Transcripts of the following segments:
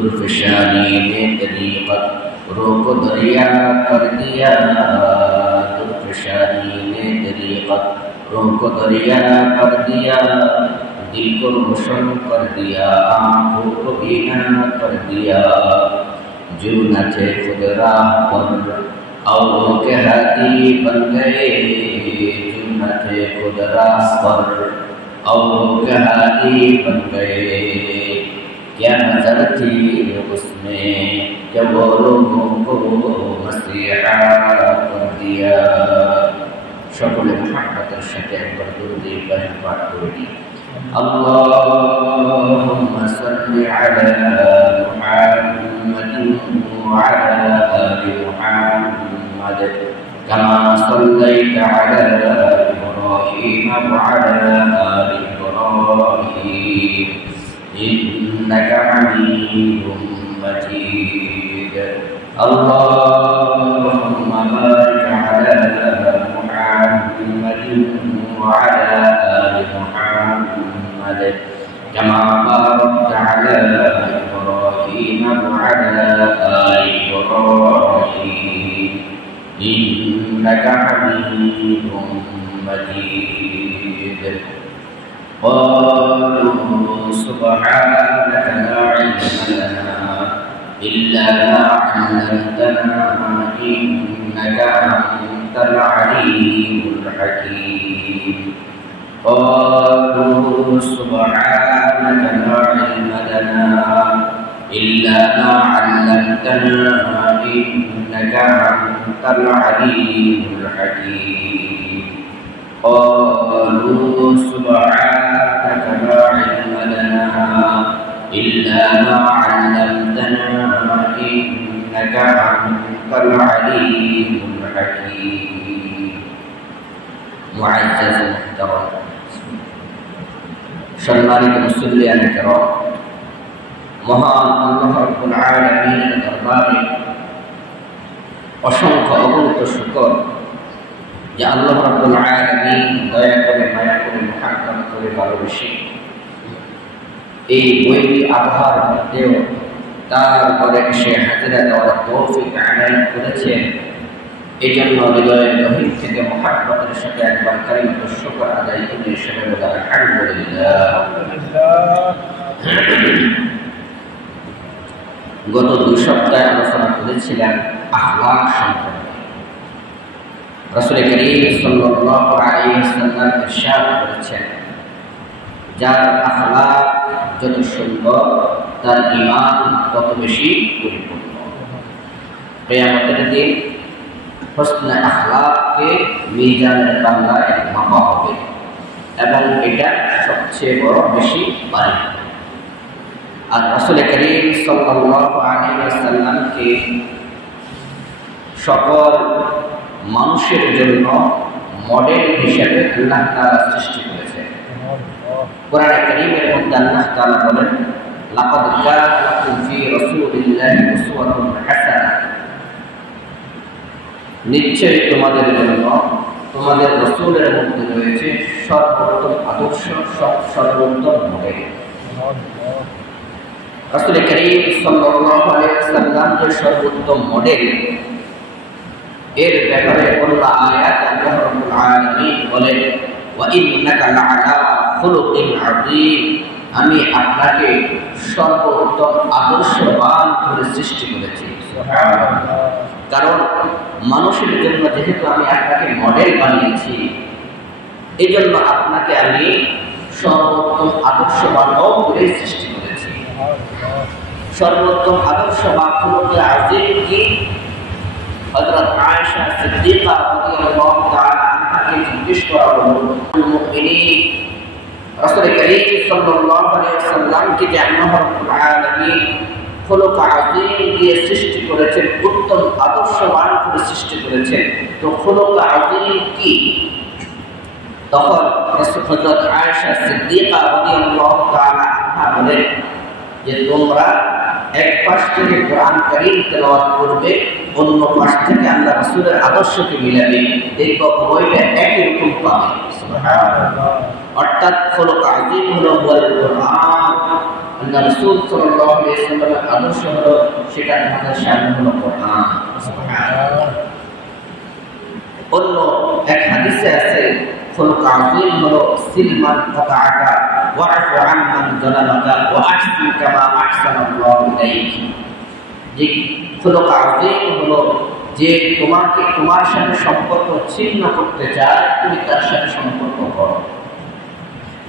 दुर्फशानी ने तरीक़त रोको दरिया कर दिया, दुर्फशानी ने तरीक़त रोको दरिया कर दिया, दिल को रोशन कर दिया, आँखों को बीना कर दिया। जो न थे खुद राह पर औरों के हाथी बन गए, जो न थे खुद राह पर औरों के हाथी बन गए। क्या नजर थी उसमें जब वो लोगों को मसीहा कर दिया। সকলে মুহাব্বতের সাথে একবার দুরূদ ইব্রাহিম পাঠ করি। আল্লাহুম্মা সাল্লি আলা মুহাম্মাদিন ওয়া আলা আলি মুহাম্মাদ কামা সাল্লাইতা আলা ইব্রাহিম ওয়া আলা আলি ইব্রাহিম ইন্নাকা হামিদুম মাজিদ। আল্লাহুম্মা বারিক আলা محمد وعلى آل محمد كما باركت على إبراهيم وعلى آل إبراهيم إنك حميد مجيد. قالوا سبحانك لا علم لنا إلا ما علمتنا إنك أنت العليم الحكيم. قالوا سبحانك لا علم لنا إلا ما علمتنا إنك أنت العليم الحكيم. قالوا سبحانك لا علم لنا إلا ما علمتنا إنك أنت العليم الحكيم. معزز محترم সম্মানিত মুসল্লিয়ান কিরাম, মহান আল্লাহ রাব্বুল আলামিনের দরবারে অসংখ্য অগণিত শুকর যে আল্লাহ রাব্বুল আলামিন দয়া করে মায়া করে মুহাব্বত করে ভালোবেসে এই বৈরী আবহাওয়ার মধ্যেও তার ঘরে এসে হাজিরা দেওয়ার তৌফিক আনায়ত করেছেন। এই জন্য হৃদয়ের গভীর থেকে মুহাব্বতের সাথে একবার কালিমাতুশ শুকর আদায় করে সেটা বলা আলহামদুলিল্লাহ। গত 2 সপ্তাহে আলোচনা করেছিলাম আখলাক সম্পর্কে। রাসূল করিম সাল্লাল্লাহু আলাইহি ওয়াসাল্লাম ইরশাদ করেছেন, যার আখলাক যত সুন্দর তার ঈমান তত বেশি পরিপূর্ণ। কিয়ামতের দিন হুসনে আখলাককে মিজানের পাল্লায় মাপা হবে এবং এটা সবচেয়ে বড় বেশি বাড়ি। আর রাসূল করিম সাল্লাল্লাহু আলাইহি ওয়াসাল্লামকে সকল মানুষের জন্য মডেল হিসেবে আল্লাহ তাআলা সৃষ্টি করেছেন। কোরআন কারীমের মধ্যে আল্লাহ তাআলা বলেন, লাকাদ কানা লাকুম ফি রাসূলিল্লাহি উসওয়াতুন হাসানাহ, নিশ্চয়ই তোমাদের জন্য তোমাদের রাসূলের মধ্যে রয়েছে সর্বোত্তম আদর্শ, সর্বোত্তম মডেল। রাসূল করিম সাল্লাল্লাহু আলাইহি ওয়াসাল্লাম যে সর্বোত্তম মডেল, এর ব্যাপারে আল্লাহ আয়াত আল্লাহ রাব্বুল আলামিন বলেন, ওয়া ইন্নাকা লাআলা খুলুকিন আযীম, আমি আপনাকে সর্বোত্তম আদর্শবান করে সৃষ্টি করেছি। সুবহানাল্লাহ। কারণ মানুষের জন্য যেহেতু আমি আপনাকে মডেল বানিয়েছি, এই জন্য আপনাকে আমি সর্বোত্তম আদর্শবানও করে সৃষ্টি করেছি। সর্বোত্তম আদর্শবান খুলুকে আযীম কি? হযরত আয়েশা সিদ্দিকা রাদিয়াল্লাহু তাআলা আনহাকে জিজ্ঞেস করা হলো, মুমিনিন রাসূল করিম সাল্লাল্লাহু আলাইহি ওয়াসাল্লামকে যে আল্লাহ রাব্বুল আলামিন খুলুক আযীম দিয়ে সৃষ্টি করেছেন, উত্তম আদর্শবান করে সৃষ্টি করেছেন, তো খুলুক আযীম কি? তখন হযরত আয়েশা সিদ্দিকা রাদিয়াল্লাহু তাআলা আনহা বলেন যে তোমরা এক পাশ থেকে কোরআন কারীম তেলাওয়াত করবে, অন্য পাশ থেকে আল্লাহ রাসূলের আদর্শকে মিলাবে, দেখো উভয়টা একই রকম পাবে। সুবহানাল্লাহ। অর্থাৎ খুলুক আযীম হলো কোরআন, আল্লাহ রাসূল সাল্লাল্লাহু আলাইহি ওয়াসাল্লামের আদর্শ হলো সেটা আমাদের সামনে হলো কোরআন। সুবহানাল্লাহ। অন্য এক হাদিসে আছে খুলুক আযীম হলো সিলমান কাতাআকা ওয়া'ফু আম্মান যালামাকা ওয়া আহসিন কামা আহসানাল্লাহু ইলাইক। যে খুলুক আযীম হলো যে তোমার সাথে সম্পর্ক ছিন্ন করতে চায় তুমি তার সাথে সম্পর্ক করো,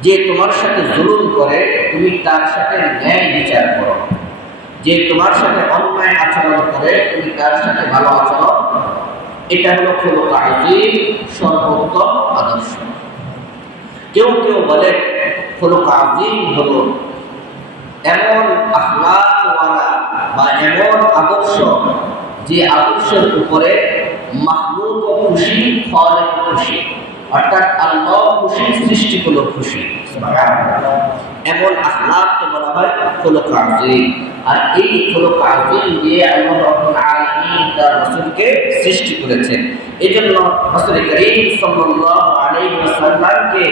যে তোমার সাথে জুলুম করে তুমি তার সাথে ন্যায় বিচার করো, যে তোমার সাথে অন্যায় আচরণ করে তুমি তার সাথে ভালো আচরণ। এটা হলো খুলুক আযীম, সর্বোত্তম আদর্শ। কেউ কেউ বলে খুলুক আযীম হলো এমন আখলাকওয়ালা বা এমন আদর্শ যে আদর্শের উপরে মাখলুক খুশি, খালিক খুশি, অর্থাৎ আল্লাহ খুশি, সৃষ্টিগুলো খুশি। এমন আখলাককে বলা হয় খুলুক আযীম। আর এই খুলুক আযীম দিয়ে আল্লাহ রাব্বুল আলামিন তার রাসূলকে সৃষ্টি করেছেন। এজন্য রাসূল করিম সাল্লাল্লাহু আলাইহি ওয়াসাল্লামকে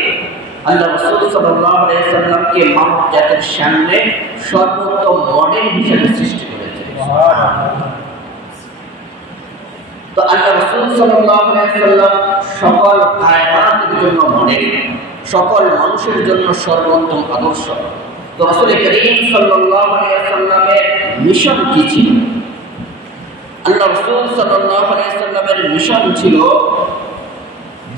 আল্লাহ রাসূল সাল্লাল্লাহু আলাইহি ওয়াসাল্লামকে মানব জাতির সামনে সর্বোত্তম মডেল হিসেবে সৃষ্টি করেছেন। তো আল্লাহ রাসূল সাল্লাল্লাহু আলাইহি ওয়াসাল্লাম সকল কায়নাতের জন্য মডেল, সকল মানুষের জন্য সর্বোত্তম আদর্শ। তো রাসূল করিম সাল্লাল্লাহু আলাইহি ওয়াসাল্লামের মিশন কি ছিল? আল্লাহ রাসূল সাল্লাল্লাহু আলাইহি ওয়াসাল্লামের মিশন ছিল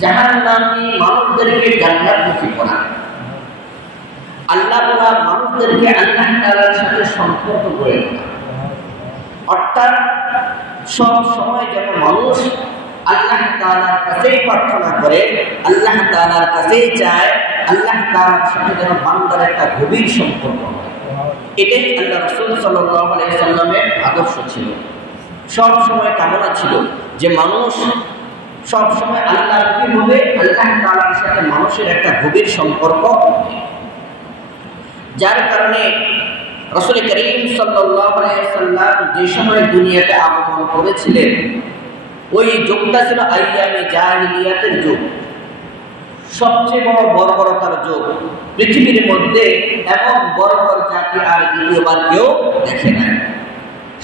জাহান্নামী মানুষদেরকে জান্নাতমুখী করা। আল্লাহ তাআলা মানুষদেরকে আল্লাহ তাআলার সাথে সম্পর্ক গড়ে তোলা। অর্থাৎ সব সময় যেন মানুষ আল্লাহ তাআলার কাছেই প্রার্থনা করে, আল্লাহ তাআলার কাছেই চায়, আল্লাহ তাআলার সাথে যেন বান্দার একটা গভীর সম্পর্ক হয়। এটাই আল্লাহ রাসূল সাল্লাল্লাহু আলাইহি ওয়াসাল্লামের আদর্শ ছিল। সব সময় কামনা ছিল যে মানুষ সব সময় আল্লাহমুখী হবে, আল্লাহ তাআলার সাথে মানুষের একটা গভীর সম্পর্ক হবে। যার কারণে রাসূল করিম সাল্লাল্লাহু আলাইহি ওয়াসাল্লাম যে সময় দুনিয়াতে আগমন করেছিলেন ওই যুগটা ছিল আইয়ামে জাহিলিয়াতের যুগ, সবচেয়ে বড় বর্বরতার যুগ। পৃথিবীর মধ্যে এমন বর্বর জাতি আর দ্বিতীয়বার কেউ দেখে নাই।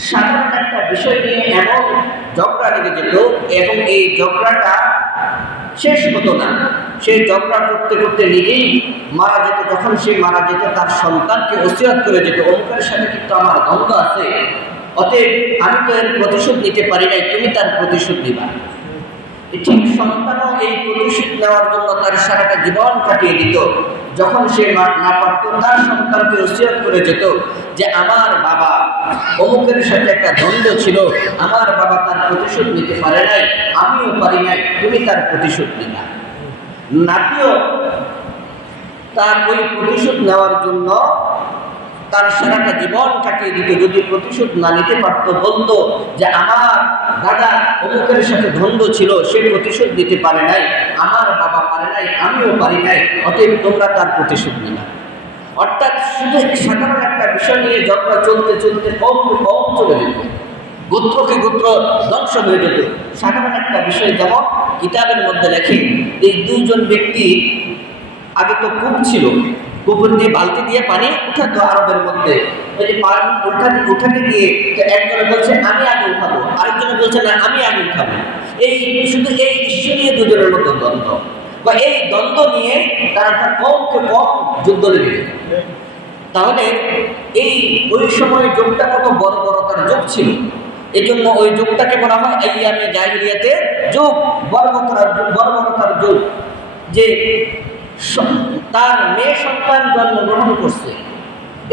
সাধারণ একটা বিষয় নিয়ে এমন ঝগড়া লেগে যেত এবং এই ঝগড়াটা শেষ হতো না। সেই ঝগড়া করতে করতে নিজেই মারা যেত। যখন সে মারা যেত তার সন্তানকে ওসিয়ত করে যেত, অমুকের সাথে কিন্তু আমার দ্বন্দ্ব আছে, অতএব আমি তো এর প্রতিশোধ নিতে পারি নাই, তুমি তার প্রতিশোধ নিবা। ঠিক সন্তানও এই প্রতিশোধ নেওয়ার জন্য তার সারাটা জীবন কাটিয়ে দিত। যখন সে না পারত তার সন্তানকে ওসিয়ত করে যেত যে আমার বাবা অমুকের সাথে একটা দ্বন্দ্ব ছিল, আমার বাবা তার প্রতিশোধ নিতে পারে নাই, আমিও পারি নাই, তুমি তার প্রতিশোধ নিবা। নাতিও তার ওই প্রতিশোধ নেওয়ার জন্য তার সারাটা জীবন কাটিয়ে দিত। যদি প্রতিশোধ না নিতে পারতো বলতো যে আমার দাদা অমুকের সাথে দ্বন্দ্ব ছিল, সে প্রতিশোধ দিতে পারে নাই, আমার বাবা পারে নাই, আমিও পারি নাই, অতএব তোমরা তার প্রতিশোধ নিবা। অর্থাৎ শুধু সাধারণ একটা বিষয় নিয়ে ঝগড়া চলতে চলতে কম চলে যেত, গোত্রকে গোত্র ধ্বংস হয়ে যেত। সাধারণ একটা বিষয় যেমন কিতাবের মধ্যে লেখে এই দুইজন ব্যক্তি, আগে তো কূপ ছিল, কূপের দিয়ে বালতি দিয়ে পানি উঠাতো আরবের মধ্যে। ওই যে পানি উঠাতে গিয়ে একজনে বলছে আমি আগে উঠাবো, আরেকজনে বলছে না আমি আগে উঠাবো। এই শুধু এই ইস্যু নিয়ে দুজনের মধ্যে দ্বন্দ্ব, বা এই দ্বন্দ্ব নিয়ে তারা একটা কমকে কম যুদ্ধ লেগে যেত। তাহলে ওই সময় যুগটা কত বর্বরতার যুগ ছিল। এই জন্য ওই যুগটাকে বলা হয় আইয়ামে জাহিলিয়াতের যুগ, বর্বরতার যুগ। যে তার মেয়ে সন্তান জন্মগ্রহণ করছে,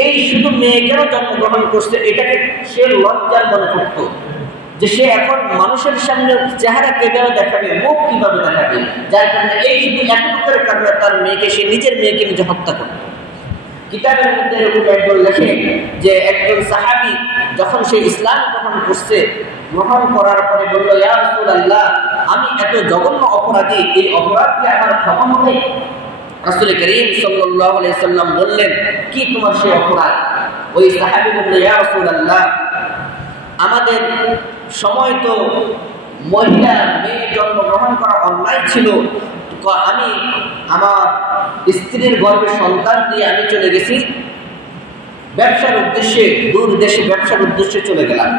এই শুধু মেয়ে কেন জন্মগ্রহণ করছে এটাকে সে লজ্জার মনে করত, যে সে এখন মানুষের সামনে চেহারা কিভাবে দেখাবে, মুখ কিভাবে দেখাবে। যার কারণে এই শুধু এতটুকুর কারণে তার মেয়েকে, সে নিজের মেয়েকে নিজে হত্যা করত। কিতাবের মধ্যে এরকম একজন লেখে যে একজন সাহাবী যখন সে ইসলাম গ্রহণ করছে, গ্রহণ করার পরে বলল ইয়া রাসূলুল্লাহ, আমি এত জঘন্য অপরাধী, এই অপরাধ কি আমার ক্ষমা হবে? রাসূল করিম সাল্লাল্লাহু আলাইহি সাল্লাম বললেন কি তোমার সেই অপরাধ? ওই সাহাবী বলল ইয়া রাসূলুল্লাহ, আমাদের সময় তো মহিলা মেয়ে জন্মগ্রহণ করা অন্যায় ছিল, আমি আমার স্ত্রীর গর্ভে সন্তান দিয়ে আমি চলে গেছি, ব্যবসার উদ্দেশ্যে দূর দেশে ব্যবসার উদ্দেশ্যে চলে গেলাম।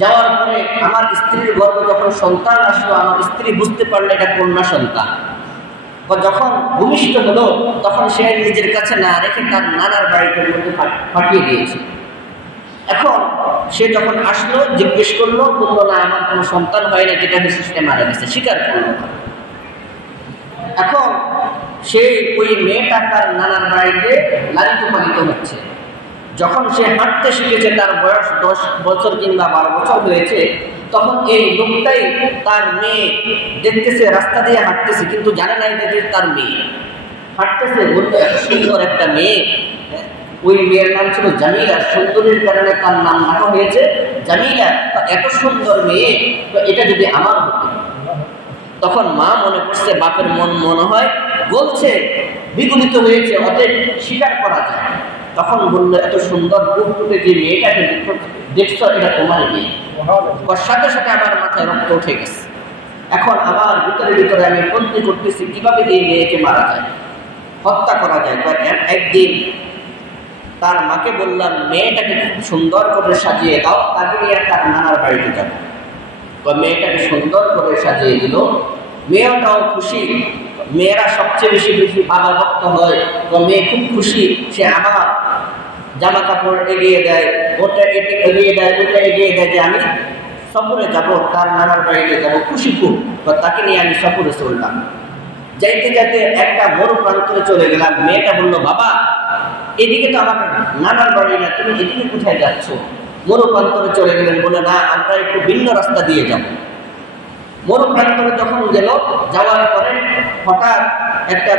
যাওয়ার পরে আমার স্ত্রীর গর্ভে যখন সন্তান আসলো, আমার স্ত্রী বুঝতে পারলো এটা কন্যা সন্তান। যখন ভূমিষ্ঠ হলো তখন সে নিজের কাছে না রেখে তার নানার বাড়িতে মধ্যে পাঠিয়ে দিয়েছে। এখন সে যখন আসলো জিজ্ঞেস করলো, বললো না আমার কোনো সন্তান হয় না, যেটা হচ্ছে সে মারা গেছে, স্বীকার করলো। এখন সে ওই মেয়েটা তার নানার বাড়িতে লালিত পালিত হচ্ছে। যখন সে হাঁটতে শিখেছে, তার বয়স 10 বছর কিংবা 12 বছর হয়েছে, তখন এই লোকটাই তার মেয়ে দেখতেছে, রাস্তা দিয়ে হাঁটতেছে, কিন্তু জানে না যে তার মেয়ে হাঁটতেছে। বলতে এত সুন্দর একটা মেয়ে, ওই মেয়ের নাম ছিল জামিলা, সুন্দরীর কারণে তার নাম রাখা হয়েছে জামিলা। এত সুন্দর মেয়ে, তো এটা যদি আমার হতো। তখন মা মনে করছে, বাপের মন মনে হয় বলছে, বিগলিত হয়েছে, অতএব স্বীকার করা যায়। তখন বললো, এত সুন্দর বুকটুকে যে মেয়েটাকে দেখছো, এটা তোমার মেয়ে। সাথে সাথে আমার মাথায় রক্ত উঠে গেছে। এখন আমার ভিতরে ভিতরে আমি প্রশ্ন করতেছি, কিভাবে এই মেয়েকে মারা যায়, হত্যা করা যায়। একদিন তার মাকে বললাম, মেয়েটাকে খুব সুন্দর করে সাজিয়ে দাও, তাকে নিয়ে তার নানার বাড়িতে যাব। মেয়েটাকে সুন্দর করে সাজিয়ে দিল, মেয়েটাও খুশি। মেয়েরা সবচেয়ে বেশি বাবা ভক্ত হয়, তো মেয়ে খুব খুশি। সে আমার জামা কাপড় এগিয়ে দেয়, ওটা এগিয়ে দেয়, ওটা এগিয়ে দেয় যে আমি সফরে যাব, তার নানার বাড়িতে যাব, খুশি খুব। তো তাকে নিয়ে আমি সফরে চললাম। যাইতে যাইতে একটা মরু প্রান্তরে চলে গেলাম। মেয়েটা বললো, বাবা এদিকে তো আমার নানার বাড়ি না, তুমি এদিকে কোথায় যাচ্ছ? মরু প্রান্তরে চলে গেলেন। বলে, না আমরা একটু ভিন্ন রাস্তা দিয়ে যাব। মরু প্রান্তরে যখন গেল, যাওয়ার পরে হঠাৎ একটা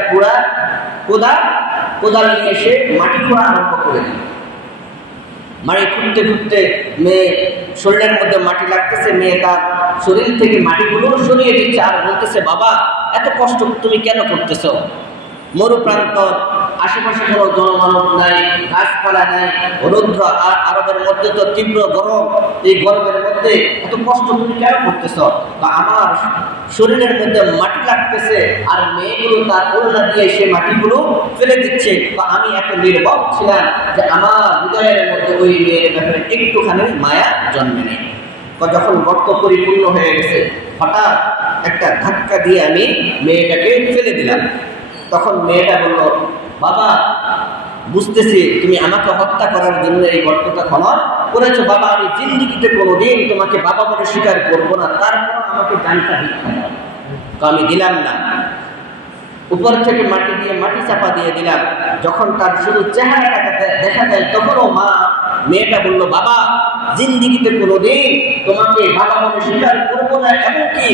কোদাল নিয়ে এসে মাটি খোঁড়া আরম্ভ করে দিল। মাটি খুঁড়তে খুঁড়তে মেয়ে শরীরের মধ্যে মাটি লাগতেছে, মেয়ে তার শরীর থেকে মাটিগুলো সরিয়ে দিচ্ছে আর বলতেছে, বাবা এত কষ্ট তুমি কেন করতেছ? মরু প্রান্তর, আশেপাশে কোনো জনমানব নাই, গাছপালা নাই, রৌদ্র, আরবের মধ্যে তো তীব্র গরম। এই গরমের মধ্যে এত কষ্ট তুমি কেন করতেছ? বা আমার শরীরের মধ্যে মাটি লাগতেছে আর মেয়েগুলো তার ওড়না দিয়ে সে মাটিগুলো ফেলে দিচ্ছে। বা আমি এত নির্ভর ছিলাম যে আমার হৃদয়ের মধ্যে ওই মেয়ের ব্যাপারে একটুখানি মায়া জন্মে নেই। যখন গর্ত পরিপূর্ণ হয়ে গেছে, হঠাৎ একটা ধাক্কা দিয়ে আমি মেয়েটাকে ফেলে দিলাম। তখন মেয়েটা বলল, বাবা বুঝতেছি তুমি আমাকে হত্যা করার জন্য এই গর্তটা খনন করেছো। বাবা আমি জিন্দেগিতে কোনোদিন তোমাকে বাবা বলে স্বীকার করবো না, তারপর আমাকে জানটা ভিক্ষা দাও। তো আমি দিলাম না, উপর থেকে মাটি দিয়ে মাটি চাপা দিয়ে দিলাম। যখন তার শুধু চেহারাটা দেখা যায়, তখনও মেয়েটা বলল, বাবা জিন্দেগিতে কোনোদিন তোমাকে বাবা বলে স্বীকার করবো না, এমনকি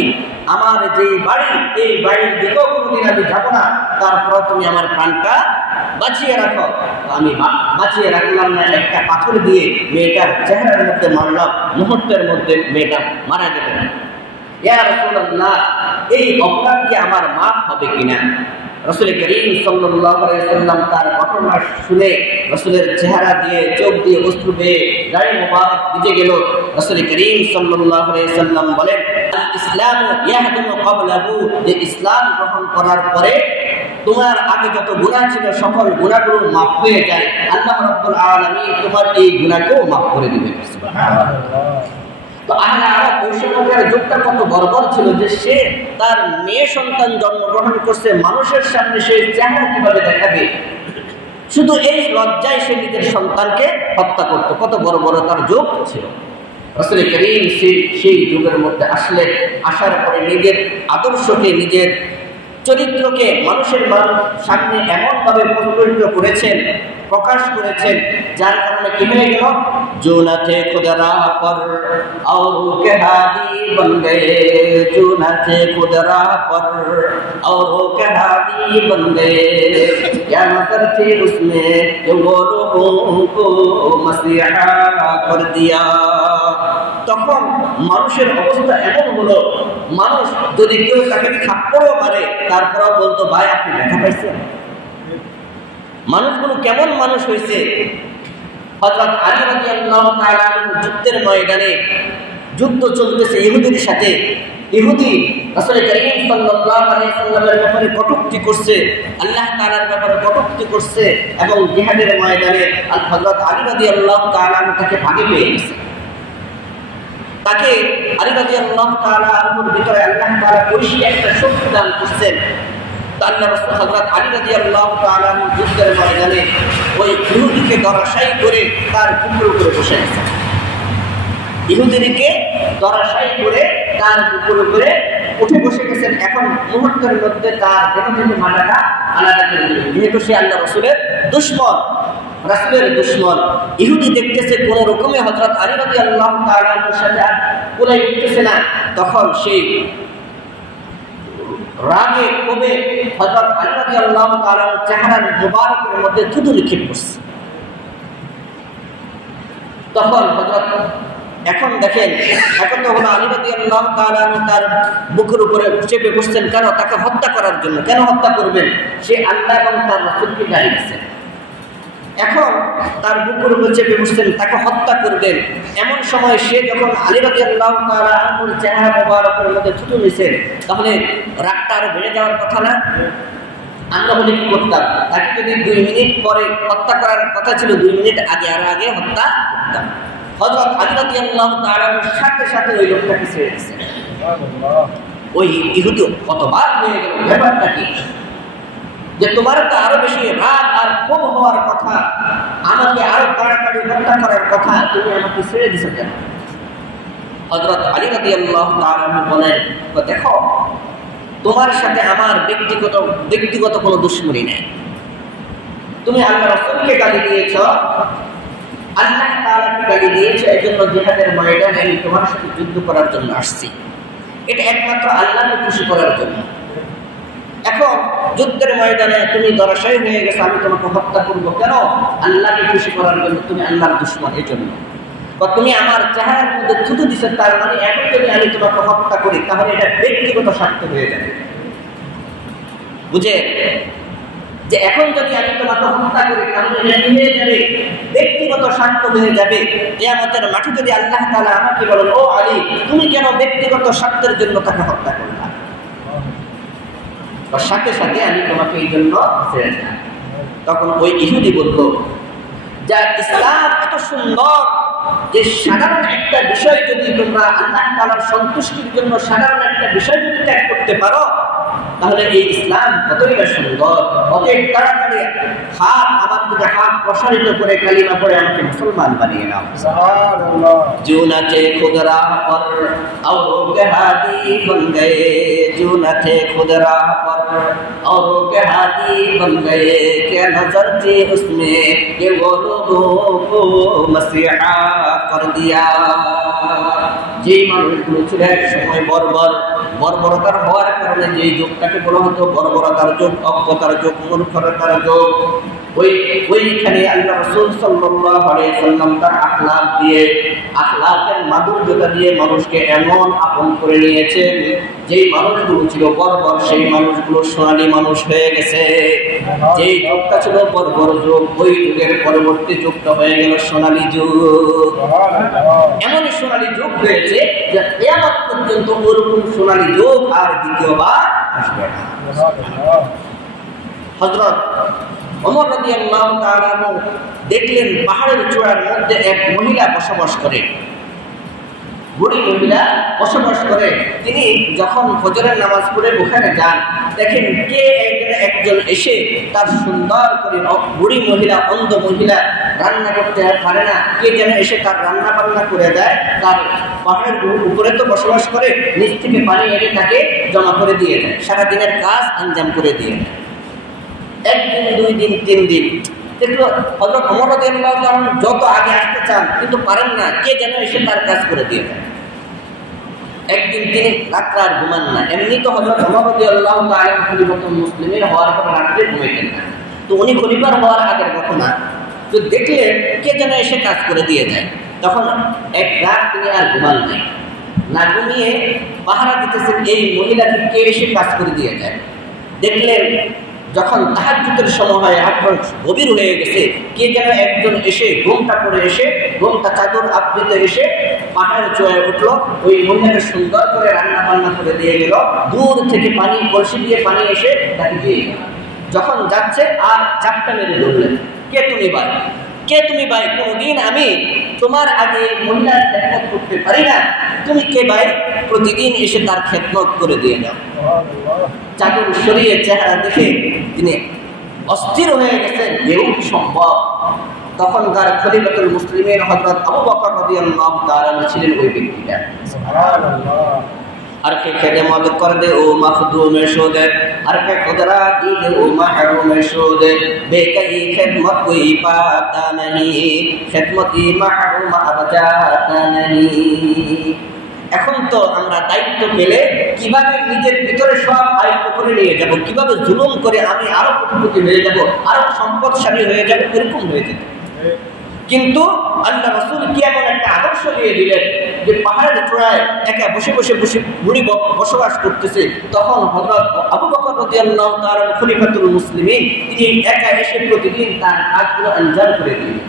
আমার যে বাড়ি, এই বাড়ির দিকেও কোনোদিন আমি যাবো না, তারপর তুমি আমার প্রাণটা বাঁচিয়ে রাখো। আমি বাঁচিয়ে রাখলাম না, একটা পাথর দিয়ে মেয়েটার চেহারার মধ্যে মারলাম। মুহূর্তের মধ্যে মেয়েটা মারা গেল। ইয়া রাসূলুল্লাহ, এই অপরাধ কি আমার মাফ হবে কিনা? রাসূল করিম সাল্লাল্লাহু আলাইহি ওয়াসাল্লাম তার ঘটনা শুনে রাসূলের চেহারা দিয়ে, চোখ দিয়ে অশ্রু বেয়ে গায়ে মোবারক ভিজে গেল। রাসূল করিম সাল্লাল্লাহু আলাইহি ওয়াসাল্লাম বলেন, ইসলাম ইয়াহদুমু ক্বাবলাহু, যে ইসলাম গ্রহণ করার পরে তোমার আগে যত গুনাহ ছিল সকল গুনাহগুলো মাফ হয়ে যায়। আল্লাহ রাব্বুল আলামিন তোমার এই গুনাহকেও মাফ করে দিবেন। সুবহানাল্লাহ। তো আহলে আরব ওই সময়কার যুগটা কত বর্বর ছিল যে সে তার মেয়ে সন্তান জন্মগ্রহণ করছে, মানুষের সামনে সে চেহারা কিভাবে দেখাবে, শুধু এই লজ্জায় সে নিজের সন্তানকে হত্যা করত। কত বর্বরতার যুগ ছিল। রাসূল করিম সেই যুগের মধ্যে আসার পরে নিজের আদর্শকে, নিজের চরিত্রকে মানুষের সামনে এমনভাবে প্রতিফলিত করেছেন, প্রকাশ করেছেন, যার কারণে কি হয়ে গেল, जो न थे खुद राह पर और के हादी बन गए, जो न थे खुद राह पर और के हादी बन गए, क्या नजर थी उसमें जो वो लोगों को मसीहा कर दिया। তখন মানুষের অবস্থা এমন হলো, মানুষ যদি কেউ তাকে থাপ্পড়ও মারে তারপরেও বলতো, ভাই আপনি ব্যথা পাইছেন। মানুষগুলো কেমন মানুষ হয়েছে। হযরত আলী রাদিয়াল্লাহু তাআলা যুদ্ধের ময়দানে যুদ্ধ চলতেছে ইহুদির সাথে। ইহুদি রাসূল করিম সাল্লাল্লাহু আলাইহি সাল্লামের ব্যাপারে কটূক্তি করছে, আল্লাহ তাআলার ব্যাপারে কটূক্তি করছে এবং জিহাদের ময়দানে হযরত আলী রাদিয়াল্লাহু তাআলা তাকে ভাগে পেয়ে গেছে। তাকে আলী রাদিয়াল্লাহু তাআলা আনহুর ভিতরে আল্লাহ তাআলা পরিষ্কার একটা শক্তি দান করছেন। আল্লাহ রাসূল হযরত আলী রাদিয়াল্লাহু তাআলা যুদ্ধের ময়দানে ওই ইহুদিকে ধরাশায়ী করে তার বুকের উপরে বসে গেছেন। ইহুদিকে ধরাশায়ী করে তার বুকের উপরে উঠে বসে গেছেন। এখন মুহূর্তের মধ্যে তার দেহ থেকে মাথাটা আলাদা করে দিলেন, যেহেতু সে আল্লাহ রাসূলের দুশমন, রাসূলের দুশমন। ইহুদি দেখতেছে কোন রকমে হযরত আলী রাদিয়াল্লাহু তাআলার সাথে আর কোলাই উঠতেছে না, তখন সেই রাগে ক্ষোভে হযরত আলী রাদিয়াল্লাহু তাআলার চেহারার মুবারকের মধ্যে থুতু নিক্ষেপ করছে। তখন হযরত এখন দেখেন, এখন তো হলো আলী রাদিয়াল্লাহু তাআলা তার বুকের উপরে চেপে বসছেন। কেন? তাকে হত্যা করার জন্য। কেন হত্যা করবেন? সে আল্লাহ এবং তার রাসূলকে গালি দিয়েছে। এখন তার বুকের উপরে চেপে বসছেন, তাকে হত্যা করবেন। এমন সময় সে যখন আলী রাদিয়াল্লাহু তাআলা আনহুর চেহারা মুবারকের মধ্যে থুতু নিছেন, তাহলে রাগটা আরো বেড়ে যাওয়ার কথা না? আমরা হলে কি করতাম? তাকে যদি 2 মিনিট পরে হত্যা করার কথা ছিল, 2 মিনিট আগে হত্যা করতাম। হযরত আলী রাদিয়াল্লাহু তাআলার সাথে সাথে ওই লোকটাকে ছেড়ে দিয়েছেন। ওই ইহুদি কতবার হয়ে গেল, ব্যাপারটা কি? যে তোমার তো আরো বেশি রাগ আর ক্ষোভ হওয়ার কথা, আমাকে আরো তাড়াতাড়ি হত্যা করার কথা, তুমি আমাকে ছেড়ে দিছো কেন? হযরত আলী রাদিয়াল্লাহু তাআলা বলেন, দেখো তোমার সাথে আমার ব্যক্তিগত কোনো দুশমনি নেই। তুমি আল্লাহ রাসূলকে গালি দিয়েছ, আল্লাহ তাআলাকে গালি দিয়েছ, এজন্য জিহাদের ময়দানে আমি তোমার সাথে যুদ্ধ করার জন্য আসছি। এটা একমাত্র আল্লাহকে খুশি করার জন্য। এখন যুদ্ধের ময়দানে তুমি ধরাশায়ী হয়ে গেছো, আমি তোমাকে হত্যা করবো কেন? আল্লাহকে খুশি করার জন্য। তুমি আল্লাহর দুশমন, এই জন্য। বা তুমি আমার চেহারার মধ্যে থুতু দিছো, তার মানে এখন যদি আমি তোমাকে হত্যা করি তাহলে এটা ব্যক্তিগত স্বার্থ হয়ে যাবে। বুঝে যে এখন যদি আমি তোমাকে হত্যা করি তাহলে এটা কি হয়ে যাবে? ব্যক্তিগত স্বার্থ হয়ে যাবে। কিয়ামতের মাঠে যদি আল্লাহ তাআলা আমাকে বলেন, ও আলী, তুমি কেন ব্যক্তিগত স্বার্থের জন্য তাকে হত্যা করলা? সাথে সাথে আমি তোমাকে এই জন্য ছেড়ে দিলাম। তখন ওই ইহুদি বলল, যা ইসলাম এত সুন্দর যে সাধারণ একটা বিষয় যদি তোমরা আল্লাহ তাআলার সন্তুষ্টির জন্য সাধারণ একটা বিষয় যদি ত্যাগ করতে পারো, তাহলে এই ইসলাম কতই না সুন্দর। অতএব তাড়াতাড়ি আমার দিকে হাত প্রসারিত করে কালিমা পড়ে আমাকে মুসলমান বানিয়ে নাও। সুবহানাল্লাহ। जो न थे खुद राह पर औरों के हादी बन गए, जो न थे खुद राह पर औरों के हादी बन गए, क्या नजर थी उसमें कि वो लोगों को मसीहा कर दिया। যেই মানুষগুলো ছিল এক সময় বর্বরতার হওয়ার কারণে যেই যুগটাকে বলা হতো বর্বরতার যুগ, অজ্ঞতার যুগ, মূর্খতার যুগ, ওইখানে আল্লাহ রাসূল সাল্লাল্লাহু আলাইহি সাল্লাম তার আখলাকের মাধুর্যতা দিয়ে মানুষকে এমন আপন করে নিয়েছেন, যেই মানুষগুলো ছিল বর্বর সেই মানুষগুলো সোনালী মানুষ হয়ে গেছে। যেই যুগটা ছিল বর্বর যুগ, ওই যুগের পরবর্তী যুগটা হয়ে গেল সোনালী যুগ। এমনই সোনালী যুগ হয়েছে যে কিয়ামত পর্যন্ত ওরকম সোনালী যুগ আর দ্বিতীয়বার আসবে না। হযরত ওমর রাদিয়াল্লাহু তাআলা দেখলেন পাহাড়ের চূড়ার মধ্যে এক মহিলা বসবাস করে, বুড়ি মহিলা বসবাস করে। তিনি যখন ফজরের নামাজ পড়ে ওখানে যান, দেখেন কে একজন এসে তার সুন্দর করে, বুড়ি মহিলা, অন্ধ মহিলা, রান্না করতে পারে না, কে যেন এসে তার রান্না বান্না করে দেয়। তার পাহাড়ের উপরে তো বসবাস করে, নিচ থেকে পানি এনে তাকে জমা করে দিয়ে দেয়, সারাদিনের কাজ আঞ্জাম করে দিয়ে দেয়। 1 দিন 2 দিন 3 দিন দেখলো হযরত ওমর রাদিয়াল্লাহু তাআলা যত আগে আসতে চান কিন্তু পারেন না, কে যেন এসে তার কাজ করে দিয়ে দেয়। একদিন তিনি রাত্রে আর ঘুমান না। এমনি তো হযরত ওমর রাদিয়াল্লাহু তাআলা খলিফাতুল মুসলিমিন হওয়ার পর রাত্রে ঘুমাইতেন না, তো উনি খলিফার হওয়ার আগের ঘটনা। তো দেখলেন কে যেন এসে কাজ করে দিয়ে যায়। তখন এক রাত তিনি আর ঘুমান নাই, না ঘুমিয়ে পাহারা দিতেছেন এই মহিলাকে কে এসে কাজ করে দিয়ে যায়। দেখলেন যখন তাহাজ্জুদের সময় হয়, এখন গভীর হয়ে গেছে, কে যেন একজন এসে ঘুমটা করে এসে ঘুমটা চাদর আবৃত এসে পাহাড়ের চূড়ায় উঠলো, ওই মহিলাকে সুন্দর করে রান্না বান্না করে দিয়ে গেল, দূর থেকে পানি কলসি দিয়ে পানি এসে তাকে দিয়ে গেল। যখন যাচ্ছে আর চাপটা মেরে ধরলেন, কে তুমি ভাই, কে তুমি ভাই, কোনদিন আমি তোমার আগে মহিলার খেদমত করতে পারি না, তুমি কে ভাই, প্রতিদিন এসে তার খেদমত করে দিয়ে যাও। চাদর সরিয়ে চেহারা দেখে তিনি অস্থির হয়ে গেছেন, এরকম সম্ভব? তখনকার খলিফাতুল মুসলিমিন হযরত আবু বকর রাদিয়াল্লাহু তাআলা ছিলেন ওই ব্যক্তিটা। हर के खिदमत कर दे ओ मखदूम शुद, हर के खुदरा दी दे ओ महरूम शुद, बेकई खिदमत कोई पाता नहीं, खिदमती महरूम अब जाता नहीं। এখন তো আমরা দায়িত্ব পেলে কিভাবে নিজের ভিতরে সব আয়ত্ত করে নিয়ে যাব, কিভাবে জুলুম করে আমি আরো কোটিপতি হয়ে যাব, আরো সম্পদশালী হয়ে যাব, এরকম হয়ে যেত। কিন্তু আল্লাহ রাসূল কি এমন একটা আদর্শ দিয়ে দিলেন যে পাহাড়ের চূড়ায় একা বসে বসে বুড়ি বসবাস করতেছে, তখন হযরত আবু বকর রাদিয়াল্লাহু তাআলা খলিফাতুল মুসলিমিন তিনি একা এসে প্রতিদিন তার কাজগুলো আঞ্জাম করে দিলেন।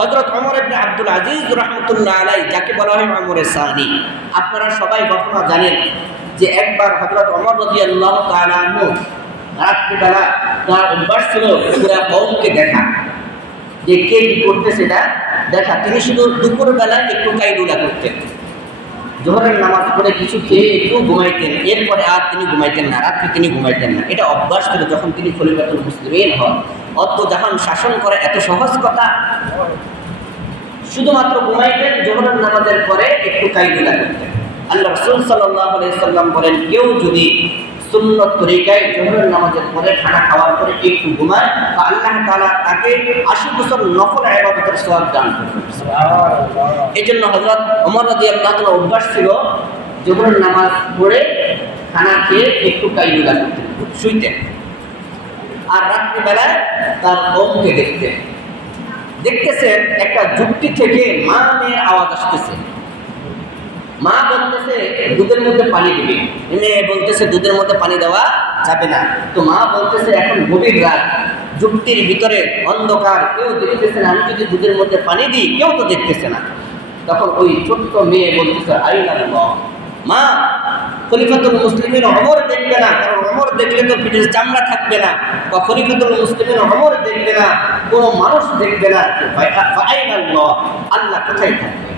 হযরত ওমর ইবনে আব্দুল আজিজ রাহমাতুল্লাহ আলাইহি, যাকে বলা হয় ওমরে সানি, আপনারা সবাই ঘটনা জানেন যে একবার হযরত ওমর রাদিয়াল্লাহু তাআলা আনহু রাত্রিবেলা তার অভ্যাস ছিল পুরা কওমকে দেখা, যে কে কি করতেছে না দেখা। তিনি শুধু দুপুরবেলা একটু কাইলুলা করতেন, জোহরের নামাজ পড়ে কিছু খেয়ে একটু ঘুমাইতেন, এরপরে আর তিনি ঘুমাইতেন না, রাত্রে তিনি ঘুমাইতেন না। এটা অভ্যাস ছিল যখন তিনি খলিফাতুল মুসলিমিন হন। অত যখন শাসন করে এত সহজ কথা, শুধুমাত্র ঘুমাইতেন, জোহরের নামাজের পরে একটু কাইলুলা করতেন। আল্লাহ রাসূল সাল্লাল্লাহু আলাইহি সাল্লাম বলেন, কেউ যদি সুন্নত তরিকায় জোহরের নামাজের পরে খানা খাওয়ার পরে একটু ঘুমায়, আল্লাহ তাআলা তাকে 80 বছর নফল ইবাদতের সওয়াব দান করবেন। সুবহানাল্লাহ। এজন্য হযরত ওমর রাদিয়াল্লাহু তাআলা অভ্যাস ছিল জোহরের নামাজ পড়ে খানা খেয়ে একটু কাইলুলা করতেন, শুইতেন, আর রাত্রিবেলায় তার কওমকে দেখতেছেন একটা যুক্তি থেকে মা মেয়ের আওয়াজ আসতেছে। মা বলতেছে দুধের মধ্যে পানি দিবি, মেয়ে বলতেছে দুধের মধ্যে পানি দেওয়া যাবে না। তো মা বলতেছে এখন গভীর রাত, যুক্তির ভিতরে অন্ধকার, কেউ দেখতেছে না, আমি যদি দুধের মধ্যে পানি দিই কেউ তো দেখতেছে না। তখন ওই ছোট্ট মেয়ে বলতেছে আইনাল্লাহ, মা খলিফাতুল মুসলিমিন ওমর দেখবে না, কারণ ওমর দেখলে তো পিঠের চামড়া থাকবে না, বা খলিফাতুল মুসলিমিন ওমর দেখবে না, কোনো মানুষ দেখবে না, আইনাল্লাহ, আল্লাহ কোথায় থাকবে?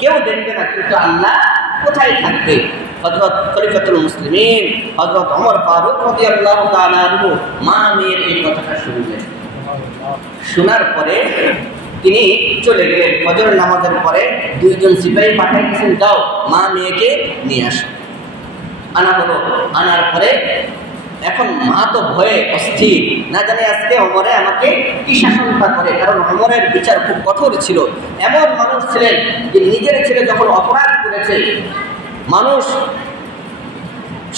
কেউ দেখবে না, কিন্তু আল্লাহ কোথায় থাকবে? হযরত খলিফাতুল মুসলিমিন হযরত ওমর ফারুক রাদিয়াল্লাহু তাআলা আনহু মা মেয়ের এই কথাটা শুনলেন। শোনার পরে তিনি চলে গেলেন। ফজরের নামাজের পরে দুইজন সিপাহী পাঠাইছেন, যাও মা মেয়েকে নিয়ে আসো। আনা হলো, আনার পরে এখন মা তো ভয়ে অস্থির, না জানে আজকে ওমরে আমাকে কি শাসনটা করে, কারণ ওমরের বিচার খুব কঠোর ছিল। এমন মানুষ ছিলেন যে নিজের ছেলে যখন অপরাধ করেছে, মানুষ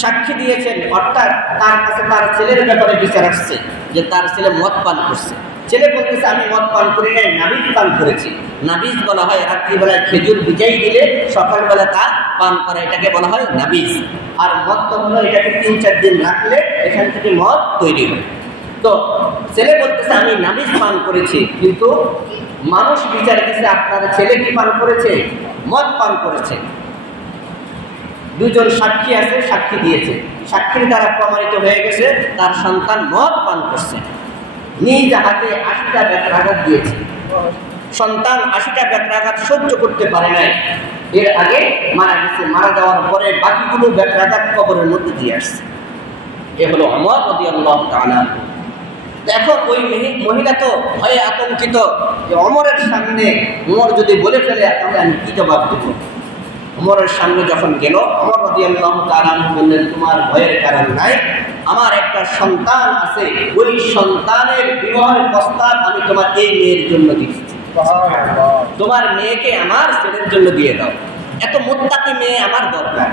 সাক্ষী দিয়েছেন, অর্থাৎ তার কাছে তার ছেলের ব্যাপারে বিচার আসছে যে তার ছেলে মদ পান করছে। ছেলে বলতেছে আমি মদ পান করি নাই, নাবিজ পান করেছি। নাবিজ বলা হয় রাত্রিবেলায় খেজুর ভিজাই দিলে সকালবেলা তা পান করা, এটাকে বলা হয় নাবিজ। আর মদ তো হলো এটাকে 3-4 দিন রাখলে এখান থেকে মদ তৈরি হয়। তো ছেলে বলতেছে আমি নাবিজ পান করেছি, কিন্তু মানুষ বিচার দিচ্ছে আপনার ছেলে কি পান করেছে? মদ পান করেছে। দুজন সাক্ষী আছে, সাক্ষী দিয়েছে, সাক্ষীর দ্বারা প্রমাণিত হয়ে গেছে তার সন্তান মদ পান করছে। নিজ হাতে 80টা ব্যথাঘাত দিয়েছে। সন্তান 80টা ব্যথাঘাত সহ্য করতে পারে নাই, এর আগে মারা গেছে। মারা যাওয়ার পরে বাকিগুলো ব্যথাঘাত কবরের মধ্যে দিয়ে আসছে। এ হলো ওমর রাদিয়াল্লাহু তাআলা। এখন ওই মহিলা তো ভয়ে আতঙ্কিত যে ওমরের সামনে ওমর যদি বলে ফেলে তাহলে আমি কি জবাব দেব। ওমরের সামনে যখন গেল, ওমর রাদিয়াল্লাহু তাআলা বললেন, তোমার ভয়ের কারণ নাই, আমার একটা সন্তান আছে, ওই সন্তানের বিবাহের প্রস্তাব আমি তোমার এই মেয়ের জন্য দিচ্ছি, তোমার মেয়েকে আমার ছেলের জন্য দিয়ে দাও। এত মুত্তাকি মেয়ে আমার দরকার।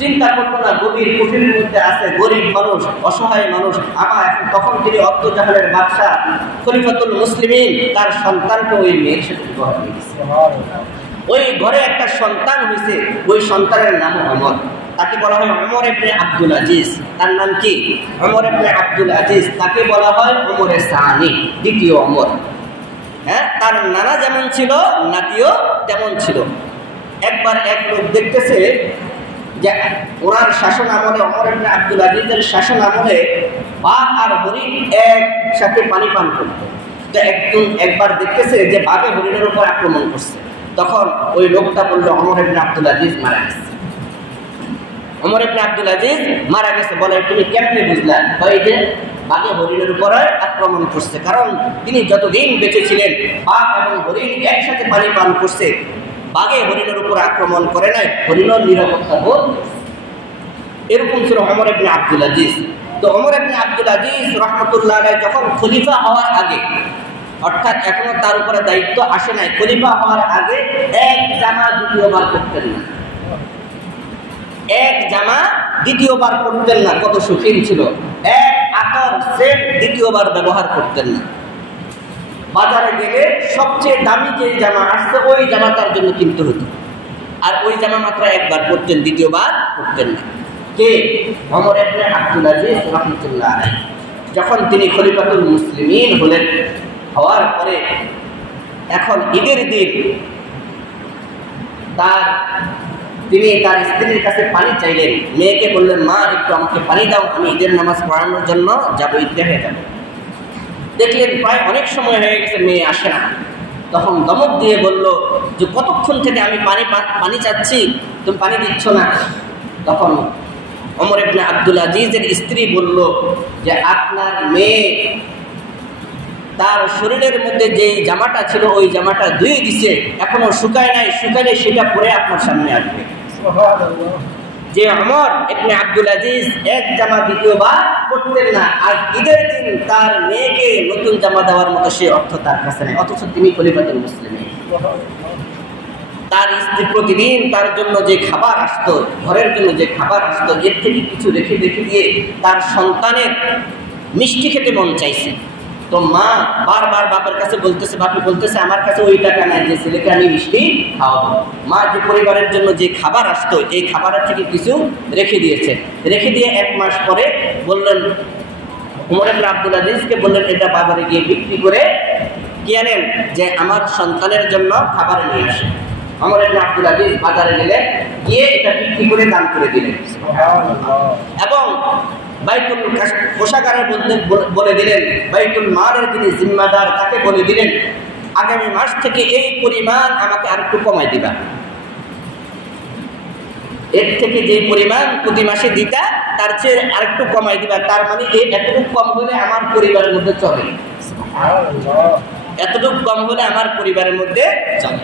চিন্তা করবো না, গভীর কুঠিরের মধ্যে আছে, গরিব মানুষ, অসহায় মানুষ। আমার তখন তিনি আবু জাহলের বাদশা খলিফাতুল মুসলিমিন তার সন্তানকে ওই মেয়ের সাথে বিবাহ দিয়েছে। ওই ঘরে একটা সন্তান হয়েছে, ওই সন্তানের নাম ওমর। তাকে বলা হয় ওমর ইবনে আব্দুল আজিজ। তার নাম কি? ওমর ইবনে আব্দুল আজিজ। তাকে বলা হয় ওমরে সানি, দ্বিতীয় ওমর। হ্যাঁ, তার নানা যেমন ছিল নাতিও তেমন ছিল। একবার এক লোক দেখতেছে যে ওনার শাসন আমলে, ওমর ইবনে আব্দুল আজিজের শাসন আমলে বাঘ আর হরিণ একসাথে পানি পান করত। তো একবার দেখতেছে যে বাঘে হরিণের উপর আক্রমণ করছে। তখন ওই লোকটা বলল ওমর ইবনে আব্দুল আজিজ মারা গেছে। ওমর ইবনে আব্দুল আজিজ মারা গেছে। বলে তুমি কেমনে বুঝলা? ওই যে বাঘে হরিণের উপরে আক্রমণ করছে, কারণ তিনি যতদিন বেঁচে ছিলেন বাঘ এবং হরিণ একসাথে পানি পান করছে, বাঘে হরিণের উপর আক্রমণ করে নাই, হরিণের নিরাপত্তা বোধ। এরকম ছিল ওমর ইবনে আব্দুল আজিজ। তো ওমর ইবনে আব্দুল আজিজ রাহমাতুল্লাহ আলাইহি যখন খলিফা হওয়ার আগে, অর্থাৎ এখনো তার উপরে দায়িত্ব আসে নাই, খলিফা হওয়ার আগে এক জামা দ্বিতীয়বার পরতেন না। এক জামা দ্বিতীয়বার পরতেন না। কত শৌখিন ছিল! এক আতর সেট দ্বিতীয়বার ব্যবহার করতেন না। বাজারে গেলে সবচেয়ে দামি যে জামা আসছে ওই জামা তার জন্য কিনতে হতো, আর ওই জামা মাত্র একবার পরতেন, দ্বিতীয়বার পরতেন না। কে? ওমর ইবনে আব্দুল আজিজ রাহমাতুল্লাহ আলাইহি। যখন তিনি খলিফাতুল মুসলিমিন হলেন, হওয়ার পরে এখন ঈদের দিন তিনি তার স্ত্রীর কাছে পানি চাইলেন। মেয়েকে বললেন, মা একটু আমাকে পানি দাও, আমি ঈদের নামাজ পড়ানোর জন্য যাবো, ঈদগাহে যাব। দেখলেন প্রায় অনেক সময় হয়ে গেছে, মেয়ে আসে না। তখন দমক দিয়ে বলল যে কতক্ষণ থেকে আমি পানি চাচ্ছি, তুমি পানি দিচ্ছ না। তখন ওমর ইবনে আব্দুল আজিজের স্ত্রী বলল যে আপনার মেয়ে তার শরীরের মধ্যে যে জামাটা ছিল ওই জামাটা ধুয়ে দিছে, এখনো শুকায় নাই, শুকালে সেটা পরে আপনার সামনে আসবে। যে ওমর ইবনে আব্দুল আজিজ এক জামা দ্বিতীয়বার পরতেন না, আর ঈদের দিন তার মেয়েকে নতুন জামা দেওয়ার মতো সে অর্থ তার কাছে নেই, অথচ তিনি খলিফাতুল মুসলিমিন। তার স্ত্রী প্রতিদিন তার জন্য যে খাবার আসতো, ঘরের জন্য যে খাবার আসতো, এর থেকে কিছু রেখে দিয়ে তার সন্তানের মিষ্টি খেতে মন চাইছে। তো মা বারবার বাপের কাছে বলতেছে, বাপি বলতেছে আমার কাছে ওই টাকা নাই যে ছেলেকে আমি মিষ্টি খাওয়াবো। মা যে পরিবারের জন্য যে খাবার আসতো এই খাবারের থেকে কিছু রেখে দিয়েছে। রেখে দিয়ে 1 মাস পরে বললেন, ওমর ইবনে আব্দুল আজিজকে বললেন এটা বাজারে গিয়ে বিক্রি করে কি আনেন, যে আমার সন্তানের জন্য খাবার নিয়ে আসে। ওমর ইবনে আব্দুল আজিজ বাজারে গিয়ে এটা বিক্রি করে দান করে দিলেন। এবং বাইতুল কোষাগারে বলে দিলেন, বাইতুল মালের যিনি জিম্মাদার তাকে বলে দিলেন আগামী মাস থেকে এই পরিমাণ আমাকে আরেকটু কমাই দিবা, এর থেকে যে পরিমাণ প্রতি মাসে দিতা তার চেয়ে আরেকটু কমাই দিবা। তার মানে এই এতটুকু কম হলে আমার পরিবারের মধ্যে চলে, এতটুকু কম হলে আমার পরিবারের মধ্যে চলে।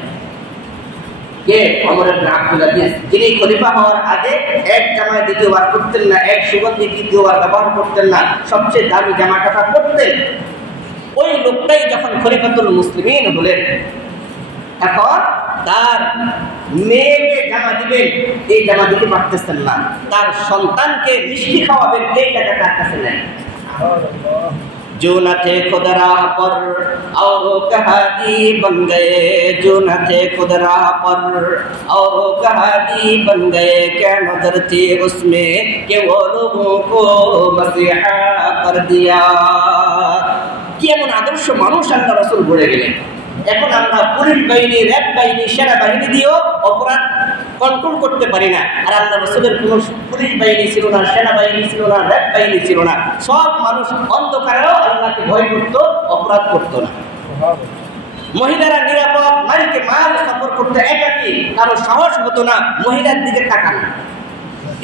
কে? ওমর ইবনে আব্দুল আজিজ। যিনি খলিফা হওয়ার আগে এক জামা দ্বিতীয়বার পরতেন না, এক সুগন্ধি দ্বিতীয়বার ব্যবহার করতেন না, সবচেয়ে দামি জামাটা পরতেন। ওই লোকটাই যখন খলিফাতুল মুসলিমিন হলেন, এখন তার মেয়েকে জামা দিবেন, এই জামা দিতে পারতেছেন না। তার সন্তানকে মিষ্টি খাওয়াবেন, এই টাকা তার কাছে নেই। जो न थे खुद राह पर और कहादी बन गए, जो न थे खुद राह पर और कहादी बन गए, क्या नजर थी उसमें कि वो लोगों को मसीहा कर दिया। কেমন আদর্শ মানুষ আল্লাহ রাসূল গড়ে গেলেন। এখন আমরা পুলিশ বাহিনী, র্যাব বাহিনী, সেনা বাহিনী দিয়েও অপরাধ কন্ট্রোল করতে পারি না। আর আল্লাহ রাসূলের কোনো পুলিশ বাহিনী ছিল না, সেনা বাহিনী ছিল না, র্যাব বাহিনী ছিল না। সব মানুষ অন্ধকারেও আল্লাহকে ভয় করত, অপরাধ করত না। মহিলারা নিরাপদ, নারীকে মাল সফর করতে একাকী, কারো সাহস হতো না মহিলার দিকে তাকানো,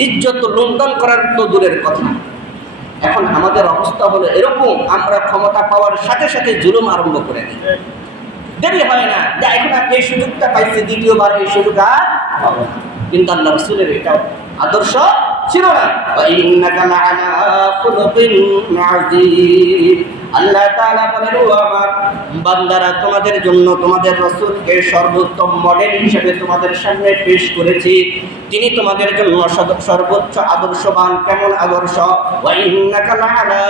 ইজ্জত লুণ্ঠন করার তো দূরের কথা। এখন আমাদের অবস্থা হলো এরকম, আমরা ক্ষমতা পাওয়ার সাথে সাথে জুলুম আরম্ভ করে দিই, দেরি হয় না যে এখন এই সুযোগটা পাইছে, দ্বিতীয়বার এই সুযোগ আর পাবো না। কিন্তু আল্লাহ রাসূলের এটা আদর্শ ছিল না। আল্লাহ তাআলা বলেন, ও আমার বান্দারা, তোমাদের জন্য তোমাদের রাসূলকে সর্বোত্তম মডেল হিসেবে তোমাদের সামনে পেশ করেছি। তিনি তোমাদের জন্য সর্বোচ্চ আদর্শবান। কেমন আদর্শ? ওয়া ইন্নাকা লাআলা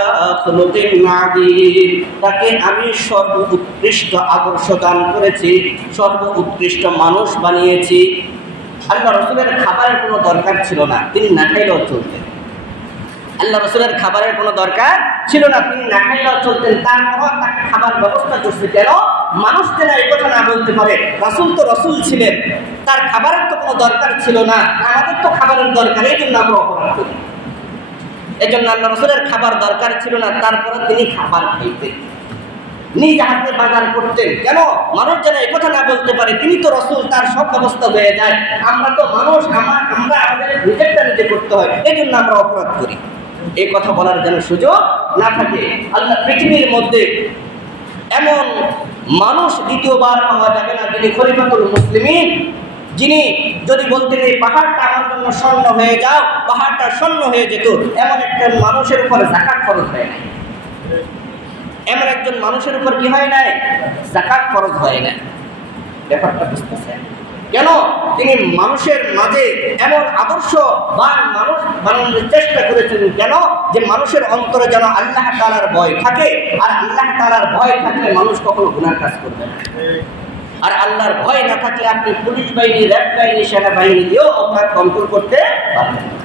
খুলুকিন আযীম। তাকে আমি সর্বোৎকৃষ্ট আদর্শ দান করেছি, সর্বোৎকৃষ্ট মানুষ বানিয়েছি। আল্লাহ রসুলের খাবারের কোনো দরকার ছিল না, তিনি না খাইলেও চলতেন। আল্লাহ রসুলের খাবারের কোনো দরকার ছিল না, তিনি না খাইলেও চলতেন। তারপর তাকে খাবার ব্যবস্থা করছে কেন? মানুষ যেন এই কথা না বলতে পারে রাসূল তো রাসূল ছিলেন, তার খাবারের তো কোনো দরকার ছিল না, আমাদের তো খাবারের দরকার, এই জন্য আমরা অপরাধ করি। এই জন্য আল্লাহ রসুলের খাবার দরকার ছিল না, তারপরে তিনি খাবার খাইতেন, নিজ হাতে বাজার করতেন। কেন? মানুষ যেন এই কথা না বলতে পারে তিনি তো রাসূল, তার সব ব্যবস্থা হয়ে যায়, আমরা তো মানুষ, আমরা আমাদের নিজেরটা নিজে করতে হয়, এই জন্য আমরা অপরাধ করি। এই কথা বলার যেন সুযোগ না থাকে। আল্লাহ পৃথিবীর মধ্যে এমন মানুষ দ্বিতীয়বার পাওয়া যাবে না যিনি খলিফাতুল মুসলিমিন, যিনি যদি বলতেন এই পাহাড়টা আমার জন্য স্বর্ণ হয়ে যাও, পাহাড়টা স্বর্ণ হয়ে যেত, এমন একটা মানুষের উপর যাকাত ফরজ হয় নাই। এমন একজন মানুষের উপর কি হয় নাই? যাকাত ফরজ হয় না। ব্যাপারটা বুঝতেছেন? কেন? তিনি মানুষের মাঝে এমন আদর্শ বা মানুষ বানানোর চেষ্টা করেছেন। কেন? যে মানুষের অন্তরে যেন আল্লাহ তাআলার ভয় থাকে, আর আল্লাহ তাআলার ভয় থাকলে মানুষ কখনো গুনাহ কাজ করবে না। আর আল্লাহর ভয় না থাকলে আপনি পুলিশ বাহিনী, র্যাব বাহিনী, সেনাবাহিনী দিয়েও অপরাধ কন্ট্রোল করতে পারবেন না।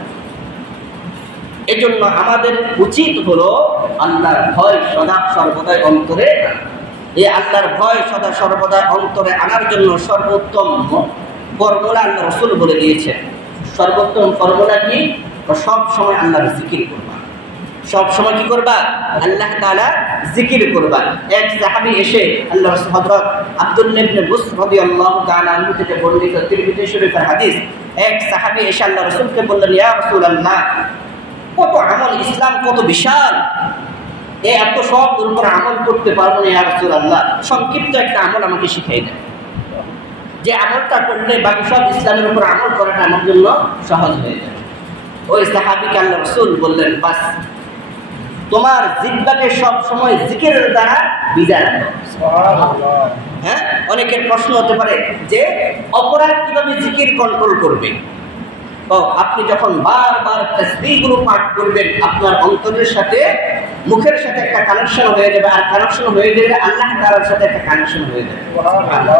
এই জন্য আমাদের উচিত হলো আল্লাহর ভয় সদা সর্বদাই অন্তরে, এই আল্লাহর ভয় সদা সর্বদা অন্তরে আনার জন্য সর্বোত্তম ফর্মুলা আল্লাহ রাসূল বলে দিয়েছেন। সর্বোত্তম ফর্মুলা কি? সব সময় আল্লাহর জিকির করবা। সব সময় কি করবা? আল্লাহ তাআলা জিকির করবা। এক সাহাবী এসে আল্লাহ রাসূল হযরত আব্দুল্লাহ ইবনে বুসর রাদিয়াল্লাহু তাআলা আনহু থেকে বর্ণিত তিরমিজি শরীফের হাদিস, এক সাহাবী এসে আল্লাহ রাসূলকে বললেন, ইয়া রাসূলুল্লাহ, কত আমল, ইসলাম কত বিশাল, এত সব উপর আমল করতে পারবো না ইয়া রাসূলুল্লাহ, সংক্ষিপ্ত একটা আমল আমাকে শিখিয়ে দেন, যে আমলটা করলে বাকি সব ইসলামের উপর আমল করাটা আমার জন্য সহজ হয়ে যাবে। ওই সাহাবীকে আল্লাহ রাসূল বললেন, বাস তোমার জিহ্বাকে সব সময় জিকিরের দ্বারা ভিজা রাখো। সুবহানাল্লাহ। হ্যাঁ, অনেকের প্রশ্ন হতে পারে যে অপরাধ কিভাবে জিকির কন্ট্রোল করবে? আপনি যখন বারবার তাসবিহগুলো পাঠ করবেন, আপনার অন্তরের সাথে মুখের সাথে একটা কানেকশন হয়ে যাবে, আর কানেকশন হয়ে গেলে আল্লাহ তাআলার সাথে একটা কানেকশন হয়ে যাবে। সুবহানাল্লাহ।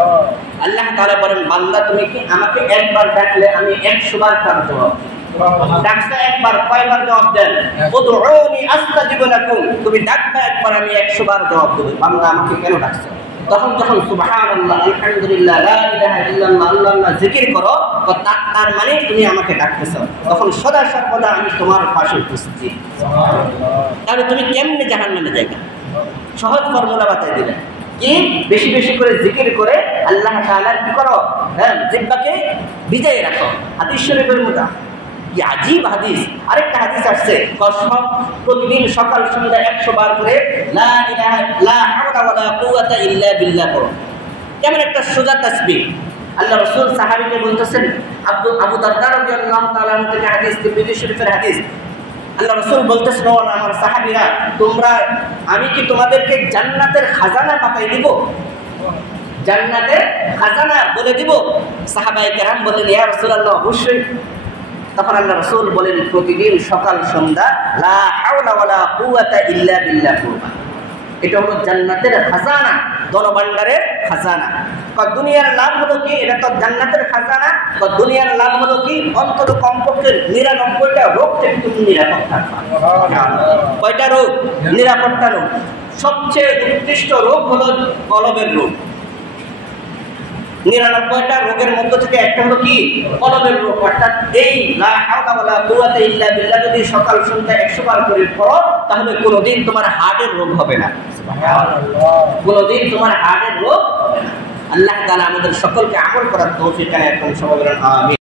আল্লাহ তাআলা বলেন, বান্দা তুমি কি আমাকে একবার ডাকলে আমি 100 বার তার জবাব দিই। ডাকছে একবার, কয়বার জবাব দেন? উদউনি আস্তাজিব লাকুম, তুমি ডাকবে একবার, আমি 100 বার জবাব দেব। বান্দা আমাকে কেন ডাকছো? তখন যখন সুবহানাল্লাহ, আলহামদুলিল্লাহ, লা ইলাহা ইল্লাল্লাহ, আল্লাহ জিকির করো, তার মানে তুমি আমাকে ডাকতেছো, তখন সদা সর্বদা আমি তোমার পাশে উপস্থিত। তাহলে তুমি কেমনে জাহান্নামে যাবে? সহজ ফর্মুলা বাতাই দিলেন কি? বেশি বেশি করে জিকির করে আল্লাহ তাআলা কি করো? হ্যাঁ, জিহ্বাকে ভিজিয়ে রাখো। হাদিস শরীফের মধ্যে কি আজীব হাদিস, আরেকটা হাদিস আসছে, প্রতিদিন সকাল সন্ধ্যা 100 বার করে লা ইলাহা লা হাওলা ওয়ালা কুওয়াতা ইল্লা বিল্লাহ করো। কেমন একটা সোজা তাসবিহ। আল্লাহ রাসূল সাহাবীকে বলতেছেন, আবু দারদা রাদিয়াল্লাহু তাআলা থেকে হাদিস, তিরমিজি শরীফের হাদিস, আল্লাহ রাসূল বলতেছেন, ও আমার সাহাবীরা, আমি কি তোমাদেরকে জান্নাতের খাজানা বাতাই দিব? জান্নাতের খাজানা বলে দিব? সাহাবায়ে কেরাম বললেন, ইয়া রাসূলুল্লাহ, অবশ্যই। তখন আল্লাহ রাসূল বলেন, প্রতিদিন সকাল সন্ধ্যা লা হাওলা ওয়ালা কুওয়াতা ইল্লা বিল্লাহ করবা। এটা হলো জান্নাতের খাজানা, ধনভাণ্ডারের খাজানা। দুনিয়ার লাভ হলো কি? এটা তো জান্নাতের খাজানা। দুনিয়ার লাভ হলো কি? অন্তত কমপক্ষে 99টা রোগ থেকে তুমি নিরাপদ থাকবা। কয়টা রোগ? নিরাপত্তা রোগ। সবচেয়ে উৎকৃষ্ট রোগ হলো কলবের রোগ। 99টা রোগের মধ্য থেকে একটা হলো কি? কলবের রোগ। অর্থাৎ এই লা হাওলা ওয়ালা কুওয়াতা ইল্লা বিল্লাহ যদি সকাল সন্ধ্যা 100 বার করে পড়ো, তাহলে কোনোদিন তোমার হার্টের রোগ হবে না। সুবহানাল্লাহ। কোনোদিন তোমার হার্টের রোগ হবে না। আল্লাহ তাআলা আমাদের সকলকে আমল করার তৌফিক দান করুন। সবাই বলেন আমিন।